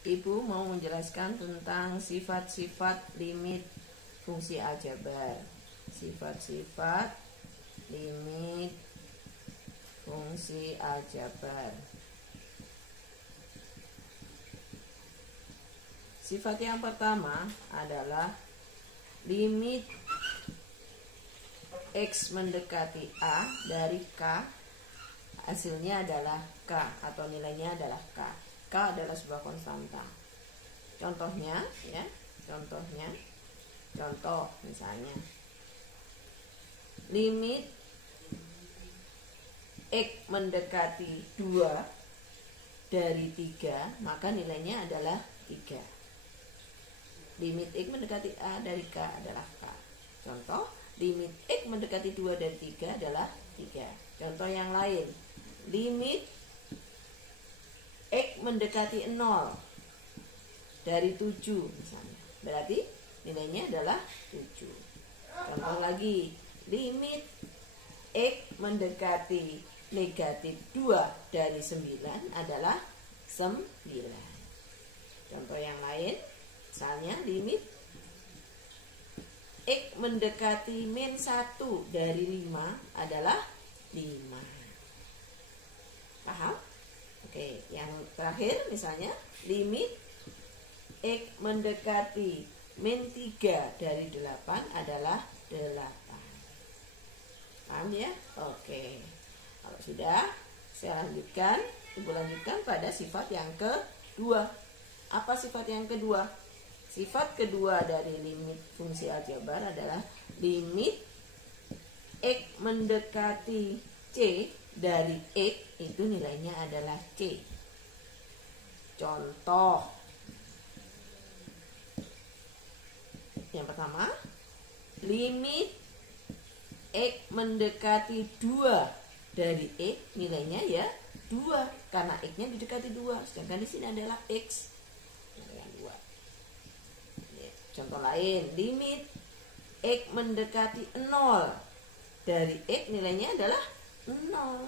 Ibu mau menjelaskan tentang sifat-sifat limit fungsi aljabar. Sifat-sifat limit fungsi aljabar. Sifat yang pertama adalah limit X mendekati A dari K, hasilnya adalah K atau nilainya adalah K. K adalah sebuah konstanta. Contohnya ya, contoh misalnya limit X mendekati 2 dari 3, maka nilainya adalah 3. Limit X mendekati A dari K adalah K. Contoh, limit X mendekati 2 dari 3 adalah 3. Contoh yang lain, limit X mendekati 0 dari 7 misalnya, berarti nilainya adalah 7. Contoh lagi, limit X mendekati negatif 2 dari 9 adalah 9. Contoh yang lain, misalnya limit X mendekati min 1 dari 5 adalah 5. Paham? Oke, yang terakhir misalnya limit X mendekati min 3 dari 8 adalah 8. Paham ya? Oke. Kalau sudah, saya lanjutkan. Ibu lanjutkan pada sifat yang kedua. Apa sifat yang kedua? Sifat kedua dari limit fungsi aljabar adalah limit X mendekati C dari X, itu nilainya adalah C. Contoh yang pertama, limit X mendekati 2 dari X, nilainya ya 2 karena X-nya didekati 2, sedangkan di sini adalah X dengan 2. Contoh lain, limit X mendekati 0 dari X, nilainya adalah 0. Nah,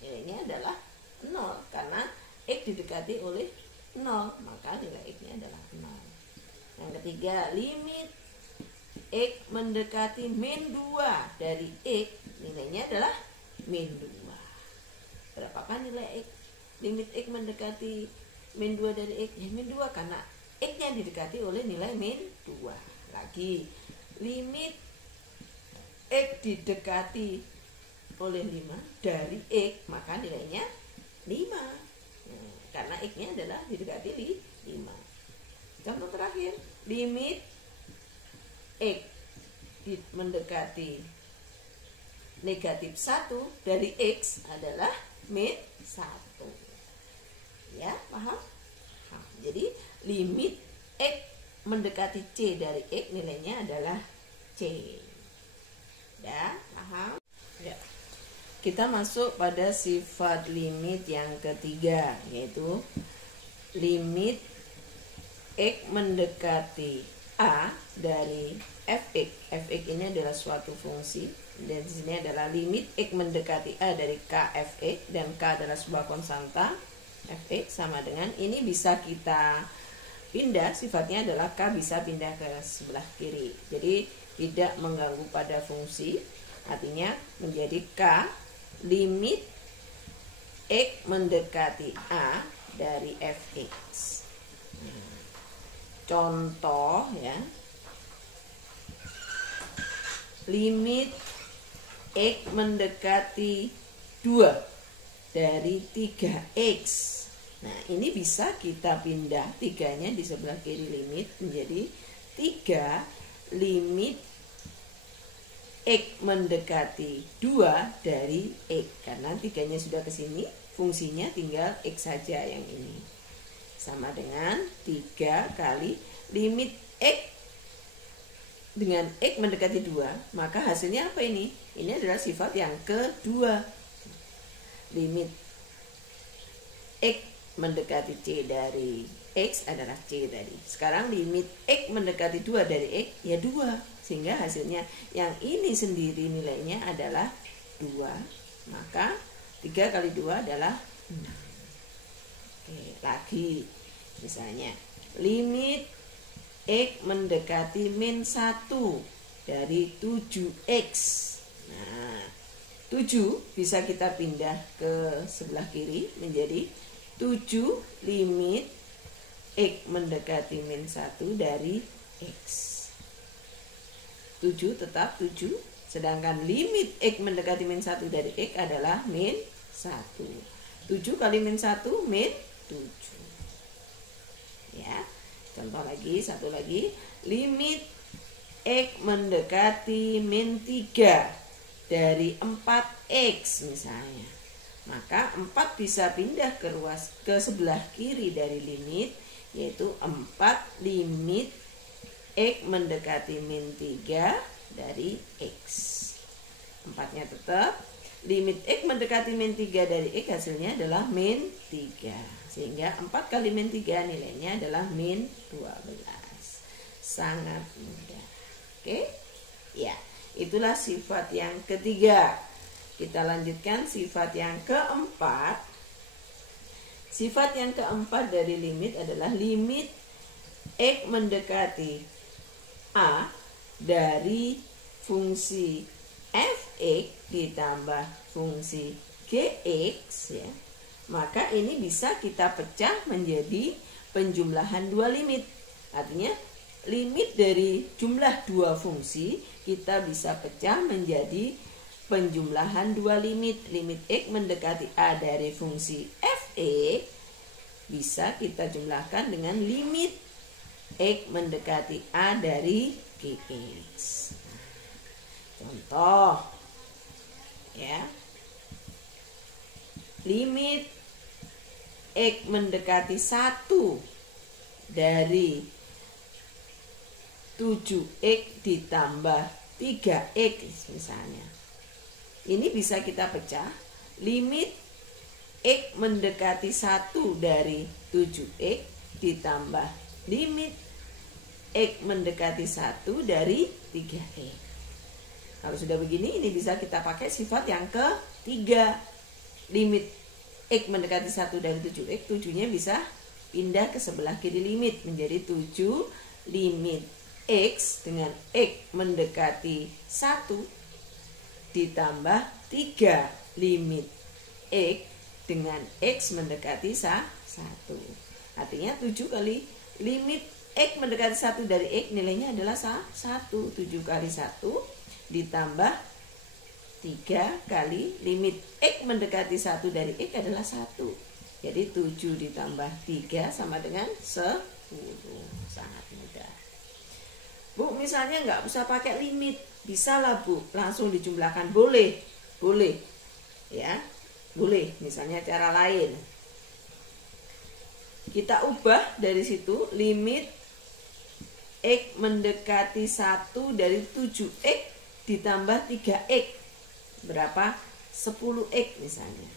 nilainya adalah 0 karena X didekati oleh 0, maka nilai X-nya adalah 0. Yang ketiga, limit X mendekati min 2 dari X, nilainya adalah min 2. Berapakah nilai X? Limit X mendekati min 2 dari X, ya min 2 karena X-nya didekati oleh nilai min 2. Lagi, limit X didekati oleh 5 dari X, maka nilainya 5. Karena X-nya adalah didekati 5. Contoh terakhir, limit X mendekati negatif 1 dari X adalah min 1. Ya, paham? Nah, jadi limit X mendekati C dari X, nilainya adalah C. Ya, paham? Ya. Kita masuk pada sifat limit yang ketiga, yaitu limit X mendekati A dari fx. Fx ini adalah suatu fungsi, dan di sini adalah limit X mendekati A dari k fx, dan k adalah sebuah konstanta. Fx sama dengan ini bisa kita pindah, sifatnya adalah k bisa pindah ke sebelah kiri, jadi tidak mengganggu pada fungsi. Artinya menjadi k limit X mendekati A dari fx. Contoh ya, limit X mendekati 2 dari 3x. Nah, ini bisa kita pindah 3-nya di sebelah kiri limit menjadi 3 limit X mendekati 2 dari X. Karena 3-nya sudah ke sini, fungsinya tinggal X saja yang ini. Sama dengan 3 kali limit X dengan X mendekati 2, maka hasilnya apa ini? Ini adalah sifat yang kedua. Limit X mendekati C dari X adalah C tadi. Sekarang limit X mendekati 2 dari X, ya 2. Sehingga hasilnya yang ini sendiri nilainya adalah 2. Maka 3 kali 2 adalah 6. Oke, lagi Misalnya limit X mendekati min 1 dari 7X. Nah, 7 bisa kita pindah ke sebelah kiri menjadi 7 limit X mendekati min 1 dari X. 7 tetap 7, sedangkan limit X mendekati min 1 dari X adalah min 1. 7 kali min 1 min 7. Ya. Contoh lagi, satu lagi, limit X mendekati min 3 dari 4X misalnya. Maka 4 bisa pindah ke sebelah kiri dari limit, yaitu 4 limit X mendekati min 3 dari X. 4-nya tetap, limit X mendekati min 3 dari X hasilnya adalah min 3. Sehingga 4 kali min 3 nilainya adalah min 12. Sangat mudah. Oke? Ya, itulah sifat yang ketiga. Kita lanjutkan sifat yang keempat. Sifat yang keempat dari limit adalah limit X mendekati A dari fungsi f(x) ditambah fungsi gx, ya. Maka ini bisa kita pecah menjadi penjumlahan dua limit. Artinya limit dari jumlah dua fungsi kita bisa pecah menjadi penjumlahan dua limit. Limit X mendekati A dari fungsi f(x) bisa kita jumlahkan dengan limit X mendekati A dari gx. Contoh, ya, limit X mendekati 1 dari 7X ditambah 3X misalnya. Ini bisa kita pecah. Limit X mendekati 1 dari 7X ditambah limit X mendekati 1 dari 3X. Kalau sudah begini, ini bisa kita pakai sifat yang ketiga. Limit X mendekati 1 dari 7X, 7-nya bisa pindah ke sebelah kiri limit menjadi 7 limit X dengan X mendekati 1 ditambah 3 limit X dengan X mendekati 1. Artinya 7 kali limit X mendekati 1 dari X nilainya adalah 1. 7 kali 1 ditambah 3 kali limit X mendekati 1 dari X adalah 1. Jadi 7 ditambah 3 sama dengan 10. Sangat mudah. Bu, misalnya nggak usah pakai limit. Bisa lah Bu, langsung dijumlahkan. Boleh. Boleh. Ya, boleh. Misalnya cara lain. Kita ubah dari situ limit X mendekati 1 dari 7X ditambah 3X. Berapa? 10X misalnya.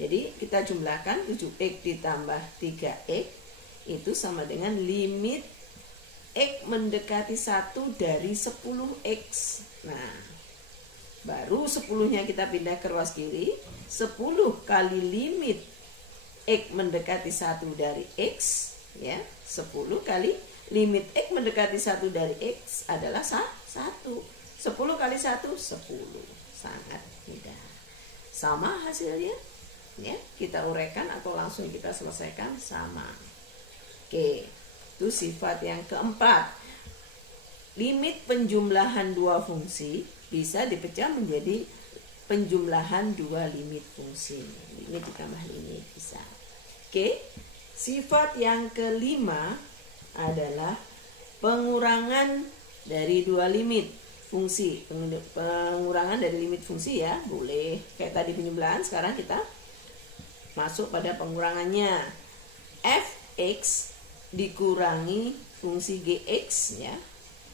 Jadi kita jumlahkan 7X ditambah 3X itu sama dengan limit X mendekati 1 dari 10X. Nah, baru 10-nya kita pindah ke ruas kiri. 10 kali limit X mendekati 1 dari X, ya. 10 kali limit X mendekati 1 dari X adalah 1. 10 kali 1, 10. Sangat mudah. Sama hasilnya, ya. Kita uraikan atau langsung kita selesaikan, sama. Oke, itu sifat yang keempat. Limit penjumlahan dua fungsi bisa dipecah menjadi penjumlahan dua limit fungsi. Limit ditambah limit bisa. Oke, sifat yang kelima adalah pengurangan dari dua limit fungsi. Pengurangan dari limit fungsi, ya, boleh kayak tadi penjumlahan. Sekarang kita masuk pada pengurangannya. Fx dikurangi fungsi gx, ya.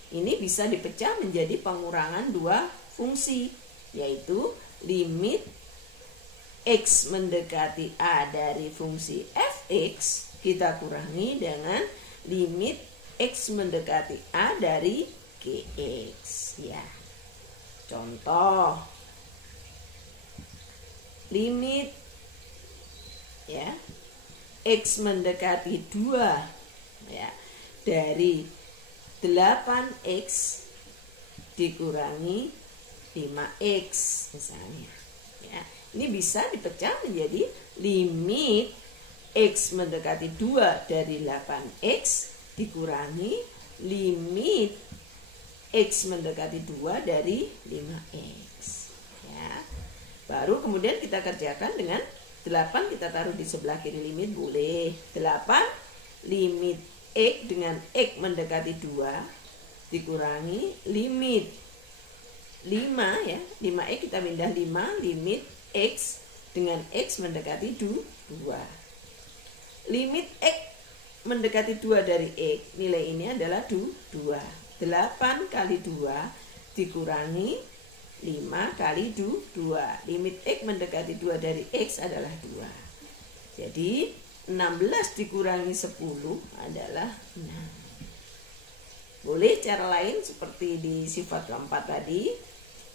Ini bisa dipecah menjadi pengurangan dua fungsi, yaitu limit x mendekati a dari fungsi fx kita kurangi dengan limit x mendekati a dari gx, ya. Contoh, limit, ya, X mendekati 2 ya, dari 8X dikurangi 5X misalnya ya. Ini bisa dipecah menjadi limit X mendekati 2 dari 8X dikurangi limit X mendekati 2 dari 5X ya. Baru kemudian kita kerjakan dengan 8 kita taruh di sebelah kiri limit boleh. 8 limit X dengan X mendekati 2 dikurangi limit 5 ya. 5X kita pindah 5 limit X dengan X mendekati 2. Limit X mendekati 2 dari X, nilai ini adalah 2. 8 kali 2 dikurangi 5 kali 2. Limit X mendekati 2 dari X adalah 2. Jadi 16 dikurangi 10 adalah 6. Boleh cara lain seperti di sifat keempat tadi.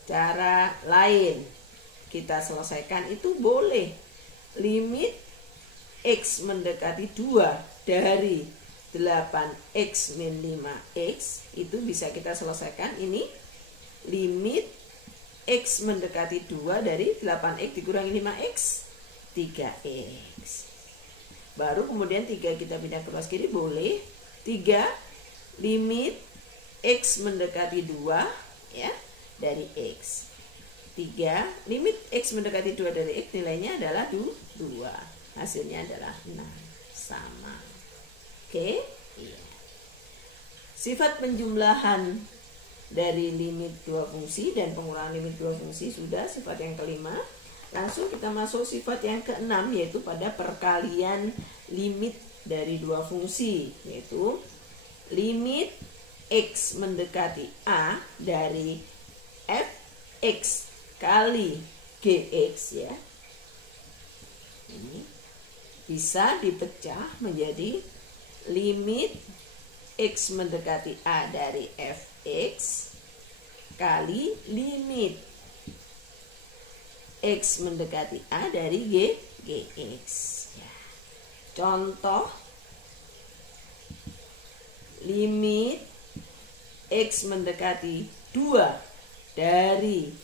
Cara lain kita selesaikan itu boleh. Limit X mendekati 2 dari 8X min 5X itu bisa kita selesaikan. Ini limit X mendekati 2 dari 8X dikurangi 5X 3X. Baru kemudian 3 kita pindah ke sebelah kiri boleh. 3 limit X mendekati 2 ya dari X. 3 limit X mendekati 2 dari X nilainya adalah 2. Hasilnya adalah 6. Sama. Oke? Iya. Sifat penjumlahan dari limit dua fungsi dan pengurangan limit dua fungsi sudah sifat yang kelima. Langsung kita masuk sifat yang keenam, yaitu pada perkalian limit dari dua fungsi, yaitu limit X mendekati A dari fx kali gx ya. Ini bisa dipecah menjadi limit X mendekati A dari fx kali limit X mendekati A dari gx ya. Contoh limit X mendekati 2 dari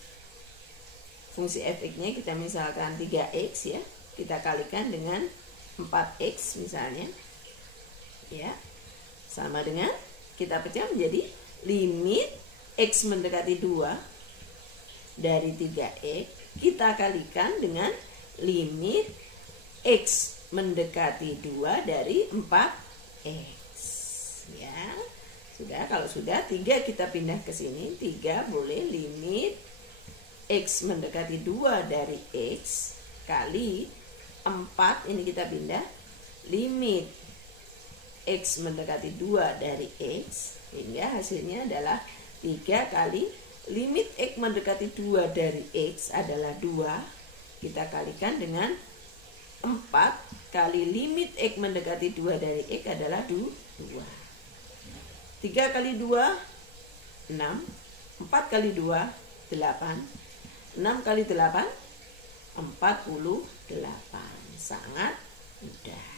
fungsi fx-nya kita misalkan 3x ya, kita kalikan dengan 4x misalnya ya, sama dengan kita pecah menjadi limit X mendekati 2 dari 3x kita kalikan dengan limit X mendekati 2 dari 4x ya. Sudah, kalau sudah 3 kita pindah ke sini, 3 boleh limit X mendekati 2 dari X kali 4, ini kita pindah limit X mendekati 2 dari X, sehingga hasilnya adalah 3 kali limit X mendekati 2 dari X adalah 2, kita kalikan dengan 4 kali limit X mendekati 2 dari X adalah 2. 3 kali 2 6, 4 kali 2 8, 6 kali 8 48. Sangat mudah.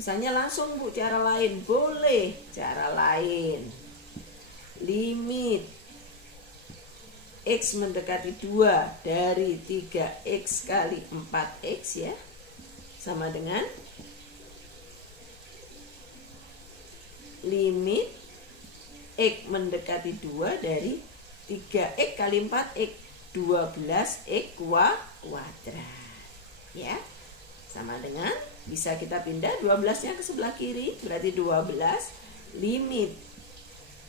Misalnya langsung Bu, cara lain boleh. Cara lain, limit X mendekati 2 dari 3X kali 4X ya, sama dengan limit X mendekati 2 dari 3X kali 4X 12X kuadrat ya, sama dengan bisa kita pindah 12-nya ke sebelah kiri, berarti 12 limit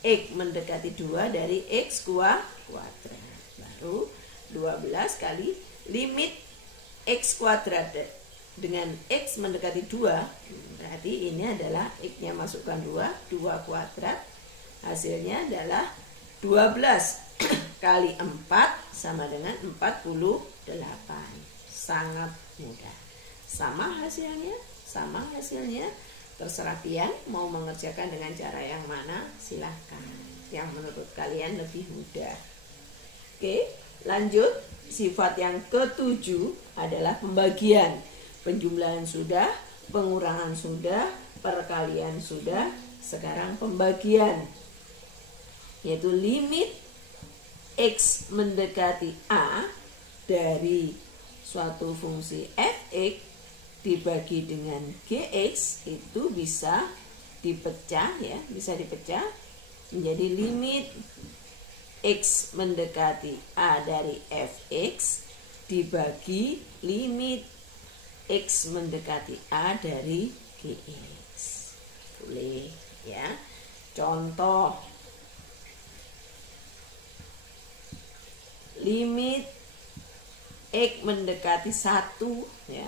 X mendekati 2 dari X kuadrat, baru 12 kali limit X kuadrat dengan X mendekati 2, berarti ini adalah X-nya masukkan 2 kuadrat, hasilnya adalah 12 kali 4 sama dengan 48. Sangat mudah. Sama hasilnya, terserah kalian mau mengerjakan dengan cara yang mana, silahkan, yang menurut kalian lebih mudah. Oke, lanjut. Sifat yang ketujuh adalah pembagian. Penjumlahan sudah, pengurangan sudah, perkalian sudah, sekarang pembagian, yaitu limit X mendekati A dari suatu fungsi fx dibagi dengan gx itu bisa dipecah ya, bisa dipecah menjadi limit X mendekati A dari fx dibagi limit X mendekati A dari gx. Boleh ya. Contoh, limit X mendekati 1 ya,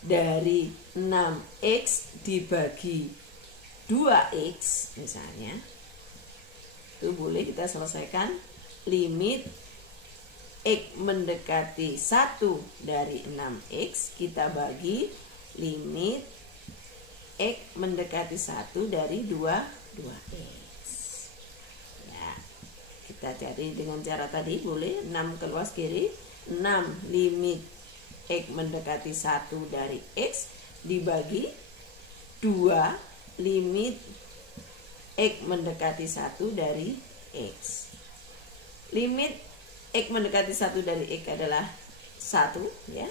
dari 6X dibagi 2X misalnya. Itu boleh kita selesaikan. Limit X mendekati 1 dari 6X kita bagi limit X mendekati 1 dari 2X. Ya, kita cari dengan cara tadi, boleh 6 keluar kiri, 6 limit X mendekati 1 dari X dibagi 2 limit X mendekati 1 dari X. Limit X mendekati 1 dari X adalah 1 ya,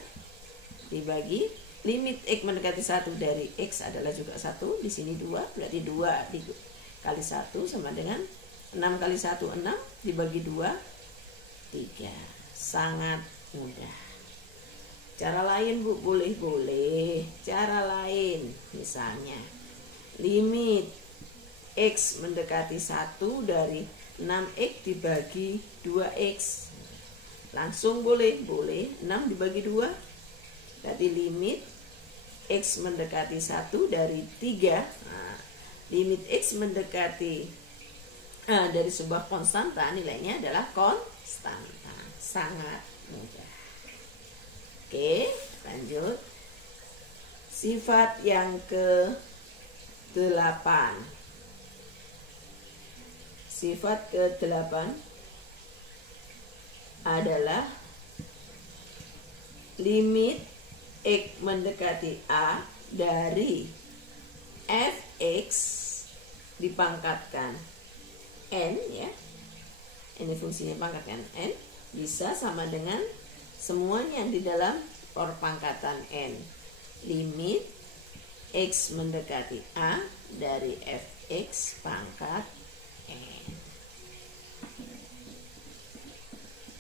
dibagi limit X mendekati 1 dari X adalah juga 1, di sini 2, berarti 2 kali 1 sama dengan 6 kali 1 6, dibagi 2 3. Sangat mudah. Cara lain Bu, boleh. Cara lain misalnya limit X mendekati 1 dari 6X dibagi 2X. Langsung boleh. 6 dibagi 2 berarti limit X mendekati 1 dari 3. Nah, limit X mendekati dari sebuah konstanta nilainya adalah konstanta. Sangat mudah. Oke, lanjut. Sifat yang ke-8. Sifat ke-8 adalah limit X mendekati A dari fx dipangkatkan n ya. Ini fungsinya pangkatkan n bisa sama dengan semuanya di dalam perpangkatan n. Limit X mendekati A dari fx pangkat n.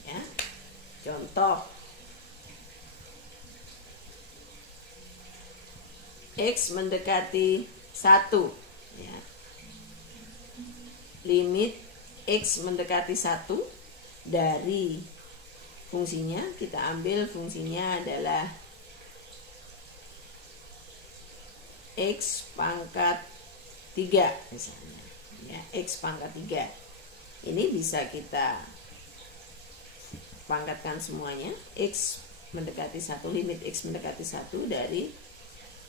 Ya. Contoh, X mendekati 1 ya. Limit X mendekati 1 dari fungsinya, kita ambil fungsinya adalah X pangkat 3 misalnya ya, X pangkat 3. Ini bisa kita pangkatkan semuanya. X mendekati 1, limit X mendekati 1 dari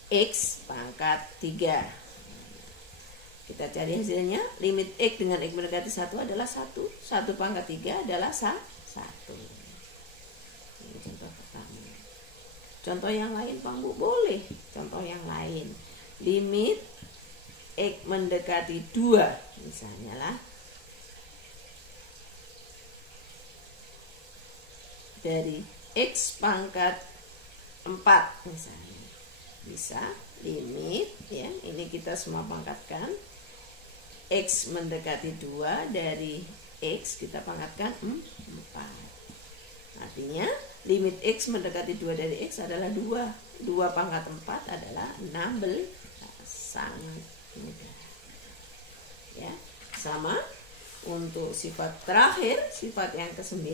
X pangkat 3. Kita cari hasilnya. Limit X dengan X mendekati 1 adalah 1. 1 pangkat 3 adalah 1. Ini contoh pertama. Contoh yang lain Bang Bu, boleh. Contoh yang lain. Limit X mendekati 2 misalnya lah dari X pangkat 4 misalnya. Bisa limit ya, ini kita semua pangkatkan. X mendekati 2 dari X kita pangkatkan 4. Artinya limit X mendekati 2 dari X adalah 2. 2 pangkat 4 adalah 16. Sangat mudah. Ya, sama untuk sifat terakhir, sifat yang ke-9,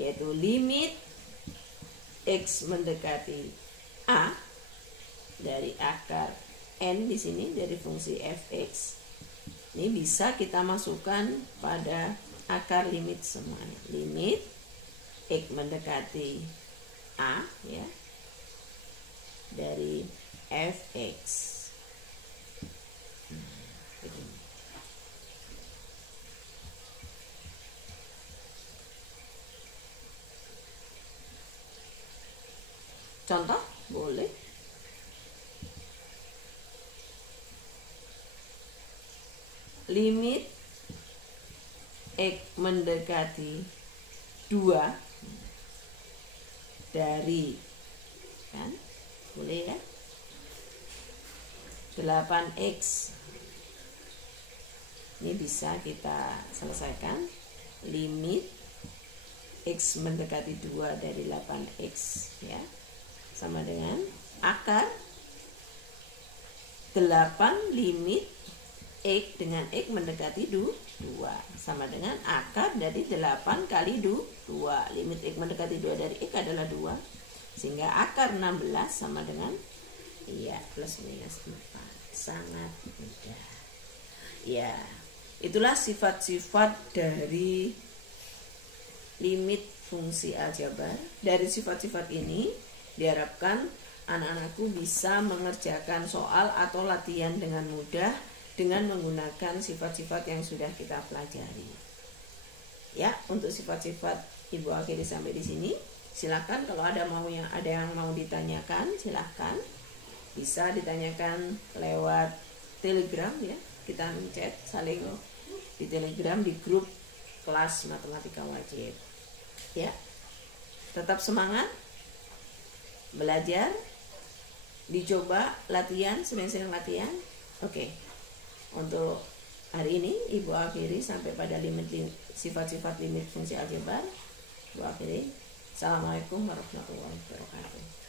yaitu limit X mendekati A dari akar n di sini dari fungsi fx. Ini bisa kita masukkan pada akar limit semuanya. Limit X mendekati A ya dari fx. Begini. Contoh boleh. mendekati 2 dari, kan, boleh ya, 8x. Ini bisa kita selesaikan. Limit x mendekati 2 dari 8x ya, sama dengan akar 8 limit x dengan x mendekati 2 sama dengan akar dari 8 kali 2. Limit x mendekati 2 dari x adalah 2, sehingga akar 16 sama dengan plus minus 4. Sangat mudah ya. Itulah sifat-sifat dari limit fungsi aljabar. Dari sifat-sifat ini diharapkan anak-anakku bisa mengerjakan soal atau latihan dengan mudah dengan menggunakan sifat-sifat yang sudah kita pelajari. Ya, untuk sifat-sifat Ibu akhiri sampai di sini. Silahkan kalau ada yang mau ditanyakan, silahkan bisa ditanyakan lewat Telegram ya. Kita chat saling di Telegram di grup kelas matematika wajib. Ya, tetap semangat belajar, dicoba latihan, sering-sering latihan. Oke. Untuk hari ini Ibu akhiri sampai pada sifat-sifat limit fungsi aljabar. Ibu akhiri. Assalamualaikum warahmatullahi wabarakatuh.